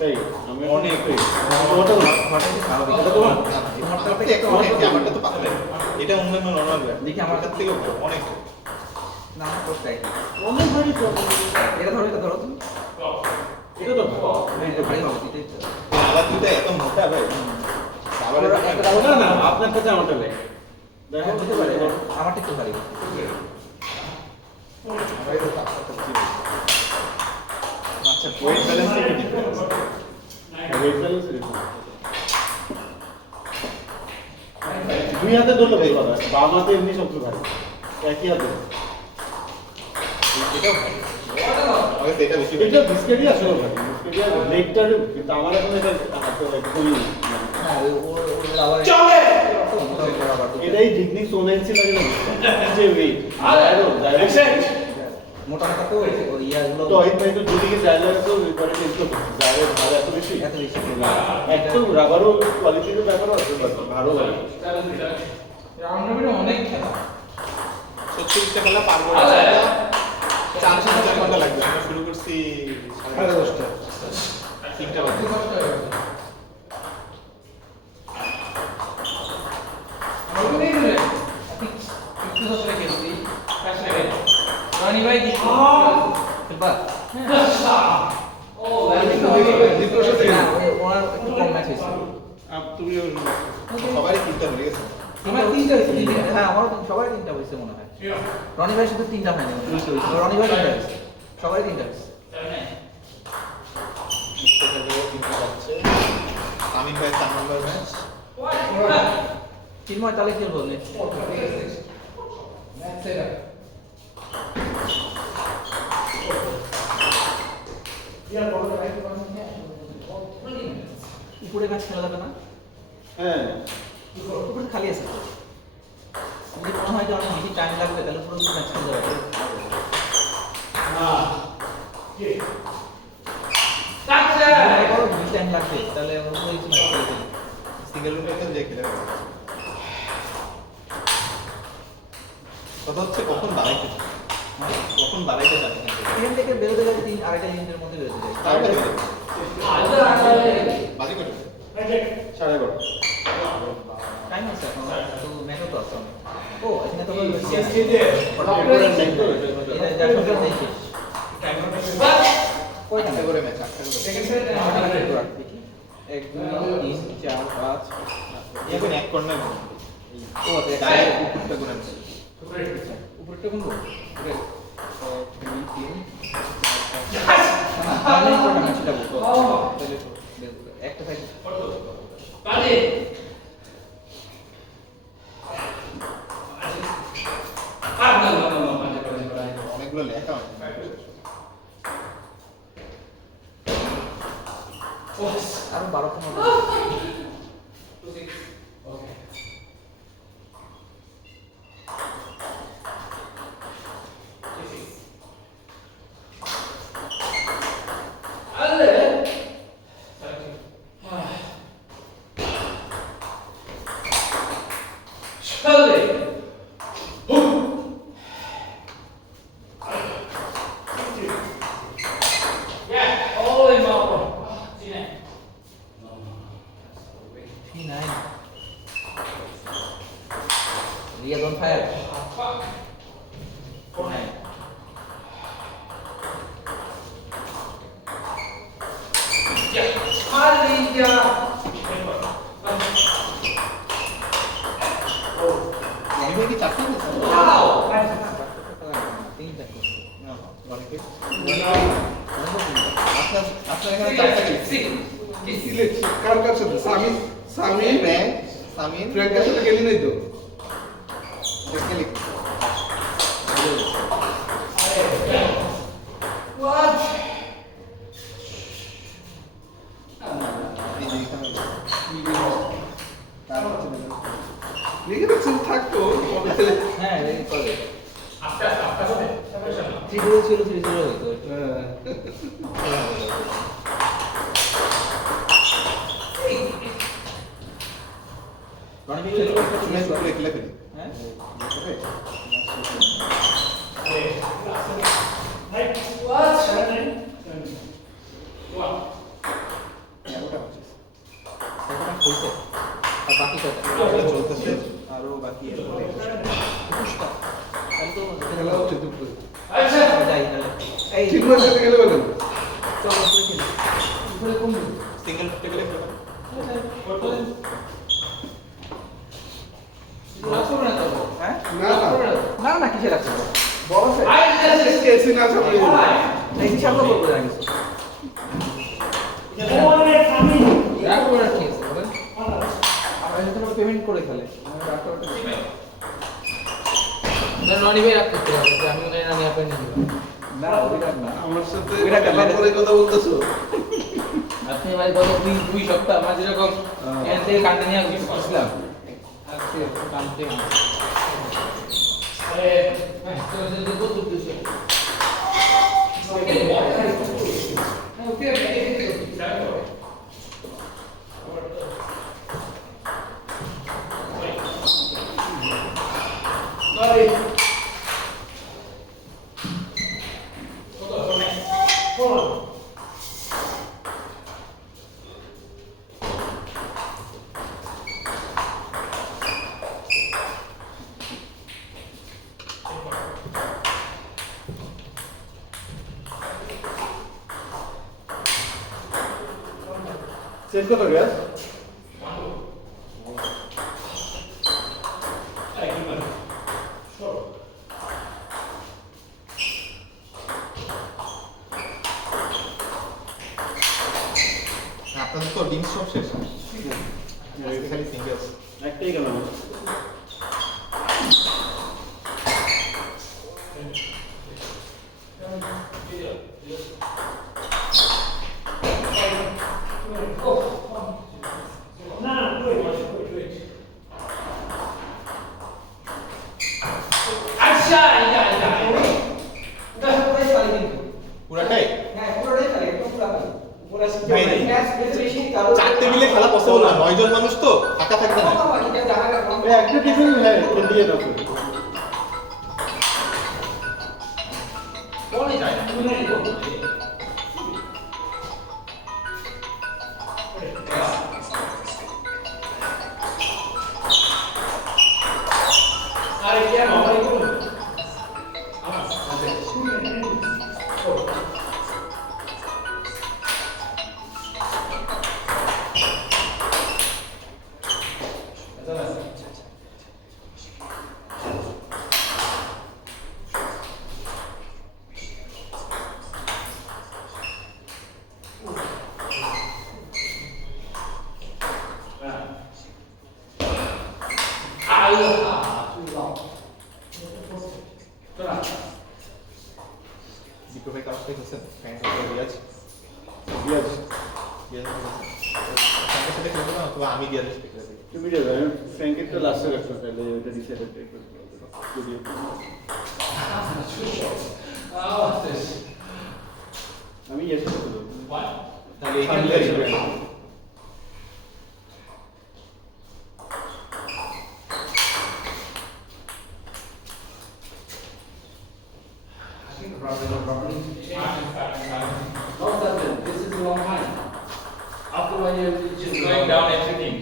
তাই আমি অনেক তোমারটা স্বাভাবিক এটা তোমার আমারটা তো পাতলা এটা অন্যান্য নরমাল ব্যাট দেখি আমার কাছ থেকে অনেক না আমার কোর্স টাইট অনেক ভারী তো এটা ধরো তুমি এটা তো এটা ভারী হবে এটাই তো আলাদা দুইটা এত মোটা ভাই আবার না না আপনার কাছে আমারটা নেই দেখো হতে পারে আমারটা একটু ভারী আচ্ছা ওয়েট ব্যালেন্স একটু ডিফারেন্স ওয়েট ব্যালেন্স দুই হাতে ধরলে ভালো হবে বাম হাতে এমনি সব ভারী একই হাতে এটাও ভালো আগে এটা বেশি এটা বিস্কেটই আসলে ভারী বিস্কেটই লেগটার কিন্তু আমার এখন এটা হাতে একদমই হ্যাঁ ওর আবার চলে আবার এটাই ডিগনি সোনাইছি লাগে না যে ওয়েট ডাইরেক্ট মোটা মোটা তো ওই ইয়াগুলো তো এই ভাই তো দুদিকে জায়গা তো করে চেঞ্জ করতে জায়গা ভালো এত বেশি এত বেশি একদম রাবারও কোয়ালিটির ব্যাপারও আছে ভালো ভালো রাউন্ড রবিনে অনেক খেলা 36টা খেলা পারবো না 4-5 ঘন্টা লাগবে আমরা শুরু করছি 10:30টা 3টা বাজে রানি ভাই দিছি খেলবা ওনার একটু কম ম্যাচ হয়েছে তুমি সবারই 3টা হয়ে গেছে আমার তিনটা হয়েছে হ্যাঁ আমার সবাই তিনটা হয়েছে মনে হয় রনি ভাই শুধু তিনটা হয়নি রনি ভাই তিনটা হয়েছে সবাই তিনটা হয়েছে আমিন ভাই 4 নম্বর ম্যাচ চিন্ময় তাহলে খেলবো নেক্সট উপরে ম্যাচ খেলা যাবে না হ্যাঁ উপরে খালি আছে যদি মনে হয় যে অনেক বেশি টাইম লাগবে তাহলে পুরো ম্যাচ খেলা যাবে বেশি টাইম লাগবে তাহলে আমরা পুরো ম্যাচ খেলে ফেলি সিঙ্গেল রুমে খেলে যে খেলে কথা হচ্ছে কখন দাঁড়াইতে যাবে এখান থেকে বেরোতে গেলে 3-2.5 মিনিটের মধ্যে বেরোতে যায় তারপরে বাজি করে 11:30 টাইম আছে এখন তো ম্যাচও তো আছে ও এখানে তো এটা জাতীয় নেই কয়টা একটা করে ম্যাচ 8টা করে দেখি 1 2 3 4 5 এখন এক কর্নার ও আচ্ছা ডাইরেক্ট উপরটা করে ম্যাচ উপরেরটা কোন গো উপরে 1 2 3 না তাহলে কোনটা ম্যাচটা বলতো তাহলে একটা সাইড বাজে অনেকগুলো লেখা আরো 12-15 Riyadh on fire. আমি কি চাকরি করছি আপনার এখানে চারটা গেছি কার কার সাথে সামিন সামিন ফ্র্যাঙ্ক সামিন ফ্র্যাঙ্কের সাথে গেলি নাই তো দেখে লিখ লিখে দিচ্ছেন থাকতো হ্যাঁ এই করে ত্রিপুরা ছিল হইতো রনি ভাই শুনে শুনে লিখলে ফেলি হ্যাঁ এটা চলতেছে আরো বাকি এরপরে 21টা। তাহলে তো খেলা হচ্ছে দুপুরে যাই তাহলে। এই ঠিক করে খেতে গেলে বলেন চলো উপরে খেলি। উপরে কোন দিকে? সিঙ্গেল টেবিলে খেলা রাগ করবে না তো? হ্যাঁ? না, রাগ না। করবে না তো? না না কিসের রাগ করবে? বড় আছে? এসি না সামনে এই সামনে করবো জানি কিছু। রাগ করে আর কি আছে বলেন? আমার এখানে তো পেমেন্ট করে ফেলে। আমার রাগ করাটা ঠিক না। রনি ভাই রাগ করতে হবে যে আমি মনে হয় রানি আপনি নিয়ে নেবেন। না ওই রাগ না। আমার সাথে ওইটা খেলার পরে কথা বলতেছো আপনি ভাই গত দুই সপ্তাহ আমার যেরকম এখান থেকে কান্দে নিয়ে আসলাম আজকে কান্দতে সেট কত গ্যাস আপনাদের তো ডিম সব শেষ আজকে খালি সিঙ্গেলস একটাই কেন পুরাটাই হ্যাঁ পুরোটাই খালি একদম পুরো খালি পুরো ভাই, ম্যাচ বেশি কারো চারটে মিলে খেলা পসিবল না 9 জন মানুষ তো ফাঁকা থাকবে না একটা টিফিন হ্যাঁ খেল দিয়ে দাও বলে যায় না তুমি নিয়ে যাও আরে কি আর হবে দীপু ভাই কাজ করতেছে ফ্যান করে রিয়াজ রিয়াজ রিয়াজ ফ্যানের সাথে খেলতে না অথবা আমি রিয়াজের সাথে খেলতে তুমি যাবে আমি ফ্র্যাঙ্কেটটা লাস্টে রাখছো তাহলে ওটা ডিসাইড করতে যদি আমি ইয়েস করে দেবো তাহলে এইখানে খেলবে This is a long time. After 1 year, it's just going down everything.